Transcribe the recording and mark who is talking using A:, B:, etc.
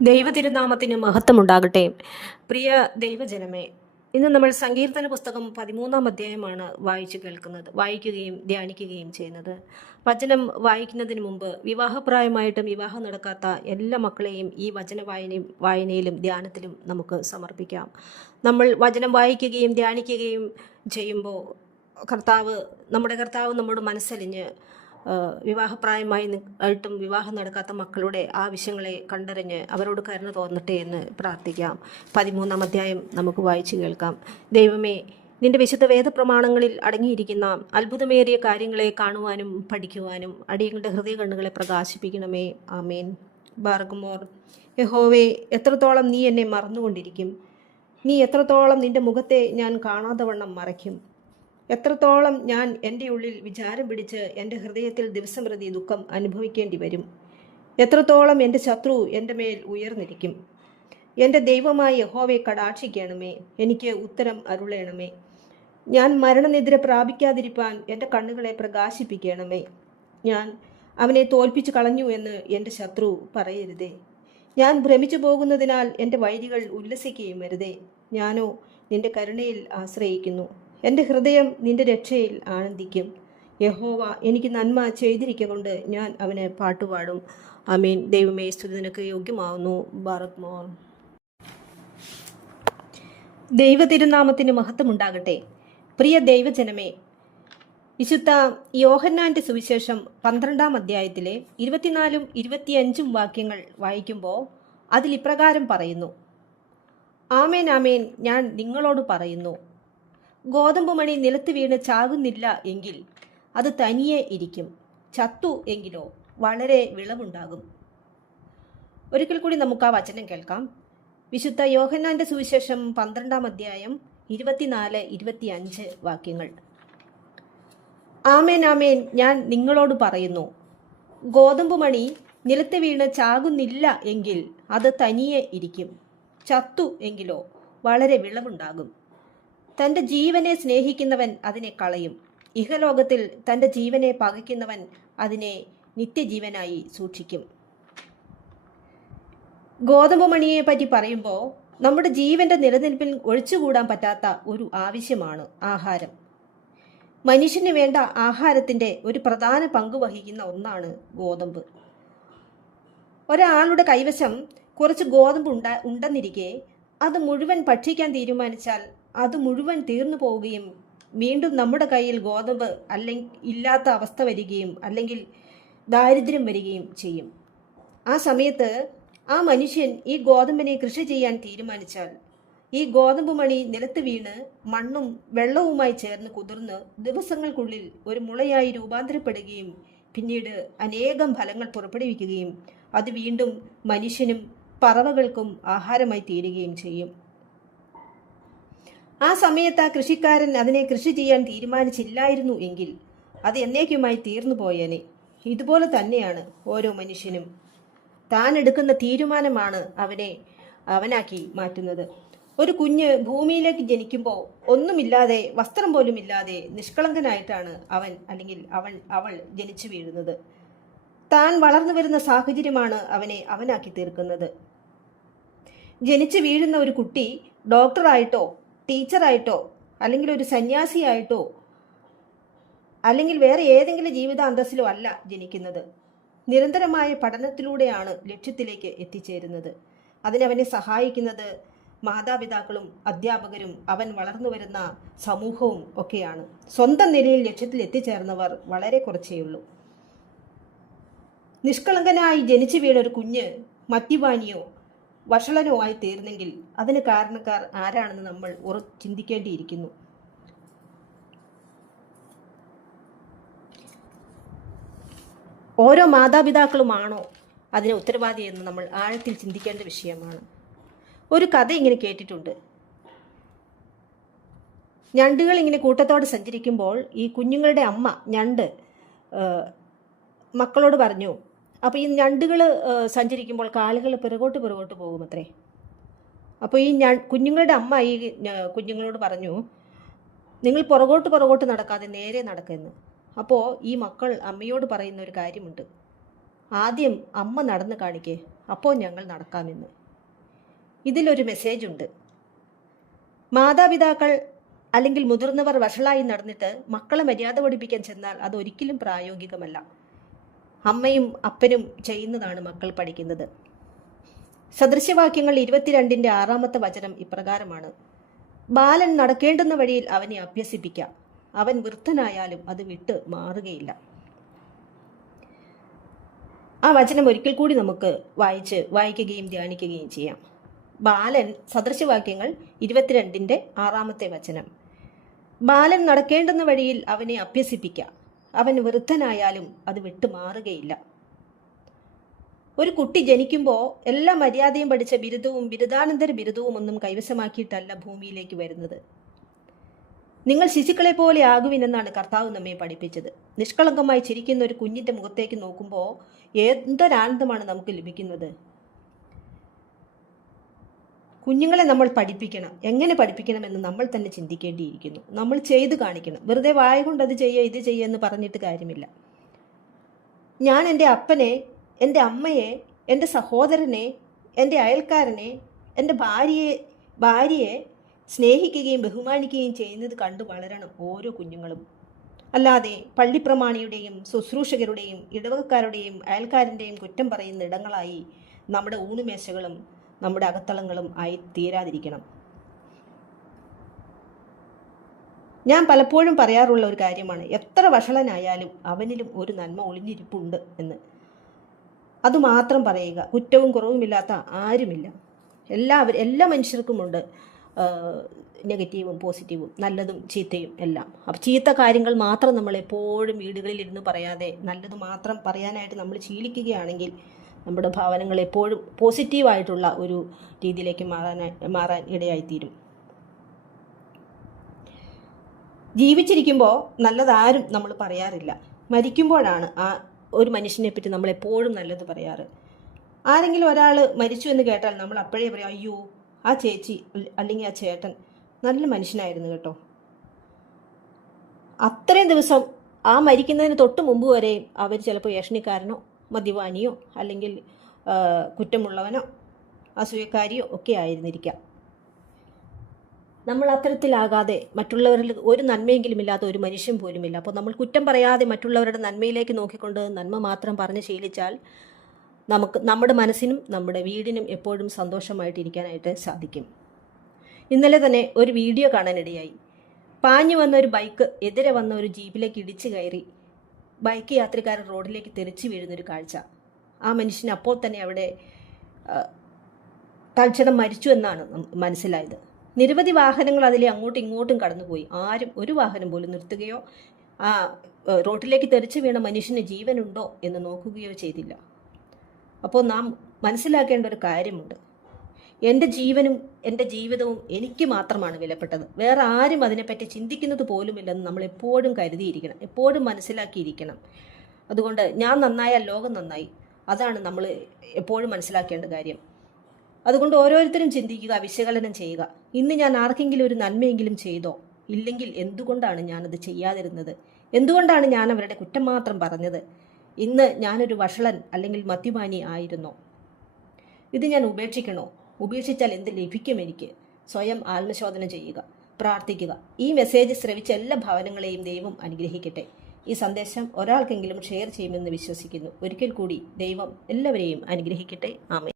A: ദൈവതിരുനാമത്തിന് മഹത്വമുണ്ടാകട്ടെ. പ്രിയ ദൈവജനമേ ഇന്ന് നമ്മൾ സങ്കീർത്തന പുസ്തകം പതിമൂന്നാം അധ്യായമാണ് വായിച്ചു കേൾക്കുന്നത് വായിക്കുകയും ധ്യാനിക്കുകയും ചെയ്യുന്നത്. വചനം വായിക്കുന്നതിന് മുമ്പ് വിവാഹപ്രായമായിട്ടും വിവാഹം നടക്കാത്ത എല്ലാ മക്കളെയും ഈ വചന വായനയും വായനയിലും ധ്യാനത്തിലും നമുക്ക് സമർപ്പിക്കാം. നമ്മൾ വചനം വായിക്കുകയും ധ്യാനിക്കുകയും ചെയ്യുമ്പോൾ കർത്താവ് നമ്മുടെ കർത്താവ് നമ്മോട് മനസ്സലിഞ്ഞ് വിവാഹപ്രായമായി ആയിട്ടും വിവാഹം നടക്കാത്ത മക്കളുടെ ആവശ്യങ്ങളെ കണ്ടറിഞ്ഞ് അവരോട് കരുണ തോന്നട്ടെ എന്ന് പ്രാർത്ഥിക്കാം. പതിമൂന്നാം അധ്യായം നമുക്ക് വായിച്ചു കേൾക്കാം. ദൈവമേ നിന്റെ വിശുദ്ധ വേദപ്രമാണങ്ങളിൽ അടങ്ങിയിരിക്കുന്ന അത്ഭുതമേറിയ കാര്യങ്ങളെ കാണുവാനും പഠിക്കുവാനും അടിയങ്ങളുടെ ഹൃദയ കണ്ണുകളെ പ്രകാശിപ്പിക്കണമേ. ആമേൻ. ബാർഗുമോർ യഹോവേ എത്രത്തോളം നീ എന്നെ മറന്നുകൊണ്ടിരിക്കും. നീ എത്രത്തോളം നിന്റെ മുഖത്തെ ഞാൻ കാണാതെ വണ്ണം മറയ്ക്കും. എത്രത്തോളം ഞാൻ എന്റെ ഉള്ളിൽ വിചാരം പിടിച്ച് എന്റെ ഹൃദയത്തിൽ ദിവസം പ്രതി ദുഃഖം അനുഭവിക്കേണ്ടി വരും? എത്രത്തോളം എന്റെ ശത്രു എന്റെ മേൽ ഉയർന്നിരിക്കും? എന്റെ ദൈവമായ യഹോവയെ കടാക്ഷിക്കണമേ എനിക്ക് ഉത്തരം അരുളേണമേ. ഞാൻ മരണനിദ്ര പ്രാപിക്കാതിരിപ്പാൻ എന്റെ കണ്ണുകളെ പ്രകാശിപ്പിക്കണമേ. ഞാൻ അവനെ തോൽപ്പിച്ചു കളഞ്ഞു എന്ന് എന്റെ ശത്രു പറയരുതേ. ഞാൻ ഭ്രമിച്ചു പോകുന്നതിനാൽ എന്റെ വൈരികൾ ഉല്ലസിക്കുകയും വരുതേ. ഞാനോ നിന്റെ കരുണയിൽ ആശ്രയിക്കുന്നു. എന്റെ ഹൃദയം നിന്റെ രക്ഷയിൽ ആനന്ദിക്കും. യഹോവ എനിക്ക് നന്മ ചെയ്തിരിക്കൊണ്ട് ഞാൻ അവന് പാട്ടുപാടും. അമീൻ ദൈവമേ സ്തുതി നിനക്ക് യോഗ്യമാവുന്നു. ഭാരത് മോർ ദൈവ തിരുനാമത്തിന് മഹത്വമുണ്ടാകട്ടെ. പ്രിയ ദൈവജനമേ വിശുദ്ധ യോഹന്നാന്റെ സുവിശേഷം പന്ത്രണ്ടാം അധ്യായത്തിലെ ഇരുപത്തിനാലും ഇരുപത്തിയഞ്ചും വാക്യങ്ങൾ വായിക്കുമ്പോൾ അതിൽ ഇപ്രകാരം പറയുന്നു. ആമേൻ ആമേൻ. ഞാൻ നിങ്ങളോട് പറയുന്നു. ഗോതമ്പ് മണി നിലത്ത് വീണ് ചാകുന്നില്ല എങ്കിൽ അത് തനിയെ ഇരിക്കും. ചത്തു എങ്കിലോ വളരെ വിളവുണ്ടാകും. ഒരിക്കൽ കൂടി നമുക്ക് ആ വചനം കേൾക്കാം. വിശുദ്ധ യോഹന്നാന്റെ സുവിശേഷം പന്ത്രണ്ടാം അധ്യായം ഇരുപത്തിനാല് ഇരുപത്തിയഞ്ച് വാക്യങ്ങൾ. ആമേൻ ആമേൻ. ഞാൻ നിങ്ങളോട് പറയുന്നു ഗോതമ്പ് മണി നിലത്ത് വീണ് ചാകുന്നില്ല എങ്കിൽ അത് തനിയെ ഇരിക്കും. ചത്തു എങ്കിലോ വളരെ വിളവുണ്ടാകും. തന്റെ ജീവനെ സ്നേഹിക്കുന്നവൻ അതിനെ കളയും. ഇഹലോകത്തിൽ തന്റെ ജീവനെ പകയ്ക്കുന്നവൻ അതിനെ നിത്യജീവനായി സൂക്ഷിക്കും. ഗോതമ്പ് മണിയെ പറ്റി പറയുമ്പോൾ നമ്മുടെ ജീവന്റെ നിലനിൽപ്പിൽ ഒഴിച്ചുകൂടാൻ പറ്റാത്ത ഒരു ആവശ്യമാണ് ആഹാരം. മനുഷ്യന് വേണ്ട ആഹാരത്തിന്റെ ഒരു പ്രധാന പങ്ക് വഹിക്കുന്ന ഒന്നാണ് ഗോതമ്പ്. ഒരാളുടെ കൈവശം കുറച്ച് ഗോതമ്പ് ഉണ്ട ഉണ്ടെന്നിരിക്കെ അത് മുഴുവൻ ഭക്ഷിക്കാൻ തീരുമാനിച്ചാൽ അത് മുഴുവൻ തീർന്നു പോവുകയും വീണ്ടും നമ്മുടെ കയ്യിൽ ഗോതമ്പ് അല്ലെങ്കിൽ ഇല്ലാത്ത അവസ്ഥ വരികയും അല്ലെങ്കിൽ ദാരിദ്ര്യം വരികയും ചെയ്യും. ആ സമയത്ത് ആ മനുഷ്യൻ ഈ ഗോതമ്പിനെ കൃഷി ചെയ്യാൻ തീരുമാനിച്ചാൽ ഈ ഗോതമ്പ് മണി നിലത്ത് വീണ് മണ്ണും വെള്ളവുമായി ചേർന്ന് കുതിർന്ന് ദിവസങ്ങൾക്കുള്ളിൽ ഒരു മുളയായി രൂപാന്തരപ്പെടുകയും പിന്നീട് അനേകം ഫലങ്ങൾ പുറപ്പെടുവിക്കുകയും അത് വീണ്ടും മനുഷ്യനും പറവകൾക്കും ആഹാരമായി തീരുകയും ചെയ്യും. ആ സമയത്ത് ആ കൃഷിക്കാരൻ അതിനെ കൃഷി ചെയ്യാൻ തീരുമാനിച്ചില്ലായിരുന്നു എങ്കിൽ അത് എന്നേക്കുമായി തീർന്നു പോയേനെ. ഇതുപോലെ തന്നെയാണ് ഓരോ മനുഷ്യനും. താൻ എടുക്കുന്ന തീരുമാനമാണ് അവനെ അവനാക്കി മാറ്റുന്നത്. ഒരു കുഞ്ഞ് ഭൂമിയിലേക്ക് ജനിക്കുമ്പോൾ ഒന്നുമില്ലാതെ വസ്ത്രം പോലും ഇല്ലാതെ നിഷ്കളങ്കനായിട്ടാണ് അവൻ അല്ലെങ്കിൽ അവൻ അവൾ ജനിച്ചു വീഴുന്നത്. താൻ വളർന്നു വരുന്ന സാഹചര്യമാണ് അവനെ അവനാക്കി തീർക്കുന്നത്. ജനിച്ചു വീഴുന്ന ഒരു കുട്ടി ഡോക്ടറായിട്ടോ ടീച്ചറായിട്ടോ അല്ലെങ്കിൽ ഒരു സന്യാസിയായിട്ടോ അല്ലെങ്കിൽ വേറെ ഏതെങ്കിലും ജീവിത അന്തസ്സിലോ അല്ല ജനിക്കുന്നത്. നിരന്തരമായ പഠനത്തിലൂടെയാണ് ലക്ഷ്യത്തിലേക്ക് എത്തിച്ചേരുന്നത്. അതിനവനെ സഹായിക്കുന്നത് മാതാപിതാക്കളും അധ്യാപകരും അവൻ വളർന്നു വരുന്ന സമൂഹവും ഒക്കെയാണ്. സ്വന്തം നിലയിൽ ലക്ഷ്യത്തിൽ എത്തിച്ചേർന്നവർ വളരെ കുറച്ചേ ഉള്ളൂ. നിഷ്കളങ്കനായി ജനിച്ചു വീണൊരു കുഞ്ഞ് മദ്യപാനിയോ വഷളനോ ആയി തീർന്നെങ്കിൽ അതിന് കാരണക്കാർ ആരാണെന്ന് നമ്മൾ ഉറ ചിന്തിക്കേണ്ടിയിരിക്കുന്നു. ഓരോ മാതാപിതാക്കളുമാണോ അതിന് ഉത്തരവാദി എന്ന് നമ്മൾ ആഴത്തിൽ ചിന്തിക്കേണ്ട വിഷയമാണ്. ഒരു കഥ ഇങ്ങനെ കേട്ടിട്ടുണ്ട്. ഞണ്ടുകൾ ഇങ്ങനെ കൂട്ടത്തോടെ സഞ്ചരിക്കുമ്പോൾ ഈ കുഞ്ഞുങ്ങളുടെ അമ്മ ഞണ്ട് മക്കളോട് പറഞ്ഞു അപ്പോൾ ഈ ഞണ്ടുകൾ സഞ്ചരിക്കുമ്പോൾ കാലുകൾ പിറകോട്ട് പിറകോട്ട് പോകുമത്രേ? അപ്പോൾ ഈ ഞാൻ കുഞ്ഞുങ്ങളുടെ അമ്മ ഈ കുഞ്ഞുങ്ങളോട് പറഞ്ഞു നിങ്ങൾ പുറകോട്ട് പുറകോട്ട് നടക്കാതെ നേരെ നടക്കുമെന്ന് അപ്പോൾ ഈ മക്കൾ അമ്മയോട് പറയുന്ന ഒരു കാര്യമുണ്ട്. ആദ്യം അമ്മ നടന്ന് കാണിക്കേ അപ്പോൾ ഞങ്ങൾ നടക്കാമെന്ന്. ഇതിലൊരു മെസ്സേജ് ഉണ്ട് മാതാപിതാക്കൾ അല്ലെങ്കിൽ മുതിർന്നവർ വഷളായി നടന്നിട്ട് മക്കളെ മര്യാദ പഠിപ്പിക്കാൻ ചെന്നാൽ അത് ഒരിക്കലും പ്രായോഗികമല്ല. അമ്മയും അപ്പനും ചെയ്യുന്നതാണ് മക്കൾ പഠിക്കുന്നത്. സദൃശ്യവാക്യങ്ങൾ ഇരുപത്തിരണ്ടിന്റെ ആറാമത്തെ വചനം ഇപ്രകാരമാണ്. ബാലൻ നടക്കേണ്ടുന്ന വഴിയിൽ അവനെ അഭ്യസിപ്പിക്കാം. അവൻ വൃദ്ധനായാലും അത് വിട്ട് മാറുകയില്ല. ആ വചനം ഒരിക്കൽ കൂടി നമുക്ക് വായിച്ച് വായിക്കുകയും ധ്യാനിക്കുകയും ചെയ്യാം. ബാലൻ സദൃശവാക്യങ്ങൾ ഇരുപത്തിരണ്ടിന്റെ ആറാമത്തെ വചനം. ബാലൻ നടക്കേണ്ടുന്ന വഴിയിൽ അവനെ അഭ്യസിപ്പിക്കാം. അവൻ വൃദ്ധനായാലും അത് വിട്ടു മാറുകയില്ല ഒരു കുട്ടി ജനിക്കുമ്പോൾ എല്ലാ മര്യാദയും പഠിച്ച ബിരുദവും ബിരുദാനന്തര ബിരുദവും ഒന്നും കൈവശമാക്കിയിട്ടല്ല ഭൂമിയിലേക്ക് വരുന്നത്. നിങ്ങൾ ശിശുക്കളെ പോലെ ആകുവിനെന്നാണ് കർത്താവ് നമ്മെ പഠിപ്പിച്ചത്. നിഷ്കളങ്കമായി ചിരിക്കുന്ന ഒരു കുഞ്ഞിന്റെ മുഖത്തേക്ക് നോക്കുമ്പോൾ എന്തൊരാനന്ദമാണ് നമുക്ക് ലഭിക്കുന്നത്. കുഞ്ഞുങ്ങളെ നമ്മൾ പഠിപ്പിക്കണം. എങ്ങനെ പഠിപ്പിക്കണമെന്ന് നമ്മൾ തന്നെ ചിന്തിക്കേണ്ടിയിരിക്കുന്നു. നമ്മൾ ചെയ്ത് കാണിക്കണം. വെറുതെ വായ കൊണ്ട് അത് ചെയ്യുക ഇത് ചെയ്യുക എന്ന് പറഞ്ഞിട്ട് കാര്യമില്ല. ഞാൻ എന്റെ അപ്പനെ എന്റെ അമ്മയെ എന്റെ സഹോദരനെ എന്റെ അയൽക്കാരനെ എന്റെ ഭാര്യയെ ഭാര്യയെ സ്നേഹിക്കുകയും ബഹുമാനിക്കുകയും ചെയ്യുന്നത് കണ്ടു വളരണം ഓരോ കുഞ്ഞുങ്ങളും. അല്ലാതെ പള്ളിപ്രമാണിയുടെയും ശുശ്രൂഷകരുടെയും ഇടവകക്കാരുടെയും അയൽക്കാരന്റെയും കുറ്റം പറയുന്ന ഇടങ്ങളായി നമ്മുടെ ഊണുമേശകളും നമ്മുടെ അകത്തളങ്ങളും ആയി തീരാതിരിക്കണം. ഞാൻ പലപ്പോഴും പറയാറുള്ള ഒരു കാര്യമാണ് എത്ര വഷളനായാലും അവനിലും ഒരു നന്മ ഒളിഞ്ഞിരിപ്പുണ്ട് എന്ന്. അതുമാത്രം പറയുക കുറ്റവും കുറവുമില്ലാത്ത ആരുമില്ല. എല്ലാവരും എല്ലാ മനുഷ്യർക്കുമുണ്ട് നെഗറ്റീവും പോസിറ്റീവും നല്ലതും ചീത്തയും എല്ലാം. അപ്പോൾ ചീത്ത കാര്യങ്ങൾ മാത്രം നമ്മൾ എപ്പോഴും വീടുകളിൽ ഇരുന്ന് പറയാതെ നല്ലത് മാത്രം പറയാനായിട്ട് നമ്മൾ ശീലിക്കുകയാണെങ്കിൽ നമ്മുടെ ഭാവനകൾ എപ്പോഴും പോസിറ്റീവായിട്ടുള്ള ഒരു രീതിയിലേക്ക് മാറാനായി മാറാൻ ഇടയായിത്തീരും. ജീവിച്ചിരിക്കുമ്പോൾ നല്ലതാരും നമ്മൾ പറയാറില്ല. മരിക്കുമ്പോഴാണ് ആ ഒരു മനുഷ്യനെ പറ്റി നമ്മൾ എപ്പോഴും നല്ലത് പറയാറ്. ആരെങ്കിലും ഒരാൾ മരിച്ചു എന്ന് കേട്ടാൽ നമ്മൾ അപ്പോഴേ പറയും അയ്യോ ആ ചേച്ചി അല്ലെങ്കിൽ ആ ചേട്ടൻ നല്ല മനുഷ്യനായിരുന്നു കേട്ടോ. അത്രയും ദിവസം ആ മരിക്കുന്നതിന് തൊട്ട് മുമ്പ് വരെയും അവർ ചിലപ്പോൾ ഏഷണിക്കാരനോ മദ്യപാനിയോ അല്ലെങ്കിൽ കുറ്റമുള്ളവനോ അസൂയക്കാരിയോ ഒക്കെ ആയിരുന്നിരിക്കാം. നമ്മൾ അത്തരത്തിലാകാതെ മറ്റുള്ളവരിൽ ഒരു നന്മയെങ്കിലും ഇല്ലാത്ത ഒരു മനുഷ്യൻ പോലുമില്ല. അപ്പോൾ നമ്മൾ കുറ്റം പറയാതെ മറ്റുള്ളവരുടെ നന്മയിലേക്ക് നോക്കിക്കൊണ്ട് നന്മ മാത്രം പറഞ്ഞ് ശീലിച്ചാൽ നമുക്ക് നമ്മുടെ മനസ്സിനും നമ്മുടെ വീടിനും എപ്പോഴും സന്തോഷമായിട്ടിരിക്കാനായിട്ട് സാധിക്കും. ഇന്നലെ തന്നെ ഒരു വീഡിയോ കാണാനിടയായി. പാഞ്ഞു വന്ന ഒരു ബൈക്ക് എതിരെ വന്ന ഒരു ജീപ്പിലേക്ക് ഇടിച്ചു കയറി. ബൈക്ക് യാത്രക്കാരൻ റോഡിലേക്ക് തെറിച്ചു വീഴുന്നൊരു കാഴ്ച. ആ മനുഷ്യൻ അപ്പോൾ തന്നെ അവിടെ തൽക്ഷണം മരിച്ചു എന്നാണ് മനസ്സിലായത്. നിരവധി വാഹനങ്ങൾ അതിലെ അങ്ങോട്ടും ഇങ്ങോട്ടും കടന്നുപോയി. ആരും ഒരു വാഹനം പോലും നിർത്തുകയോ ആ റോഡിലേക്ക് തെറിച്ചു വീണ മനുഷ്യന് ജീവനുണ്ടോ എന്ന് നോക്കുകയോ ചെയ്തില്ല. അപ്പോൾ നാം മനസ്സിലാക്കേണ്ട ഒരു കാര്യമുണ്ട്. എന്റെ ജീവനും എന്റെ ജീവിതവും എനിക്ക് മാത്രമാണ് വിലപ്പെട്ടത്. വേറെ ആരും അതിനെപ്പറ്റി ചിന്തിക്കുന്നത് പോലുമില്ലെന്ന് നമ്മൾ എപ്പോഴും കരുതിയിരിക്കണം. എപ്പോഴും മനസ്സിലാക്കിയിരിക്കണം. അതുകൊണ്ട് ഞാൻ നന്നായാൽ ലോകം നന്നായി. അതാണ് നമ്മൾ എപ്പോഴും മനസ്സിലാക്കേണ്ട കാര്യം. അതുകൊണ്ട് ഓരോരുത്തരും ചിന്തിക്കുക വിശകലനം ചെയ്യുക. ഇന്ന് ഞാൻ ആർക്കെങ്കിലും ഒരു നന്മയെങ്കിലും ചെയ്തോ? ഇല്ലെങ്കിൽ എന്തുകൊണ്ടാണ് ഞാനത് ചെയ്യാതിരുന്നത്? എന്തുകൊണ്ടാണ് ഞാൻ അവരുടെ കുറ്റം മാത്രം പറഞ്ഞത്? ഇന്ന് ഞാനൊരു വഷളൻ അല്ലെങ്കിൽ മദ്യപാനി ആയിരുന്നോ? ഇത് ഞാൻ ഉപേക്ഷിക്കണോ? ഉപേക്ഷിച്ചാൽ എന്ത് ലഭിക്കും എനിക്ക്? സ്വയം ആത്മശോധന ചെയ്യുക പ്രാർത്ഥിക്കുക. ഈ മെസ്സേജ് ശ്രവിച്ച എല്ലാ ഭവനങ്ങളെയും ദൈവം അനുഗ്രഹിക്കട്ടെ. ഈ സന്ദേശം ഒരാൾക്കെങ്കിലും ഷെയർ ചെയ്യുമെന്ന് വിശ്വസിക്കുന്നു. ഒരിക്കൽ കൂടി ദൈവം എല്ലാവരെയും അനുഗ്രഹിക്കട്ടെ. ആമേ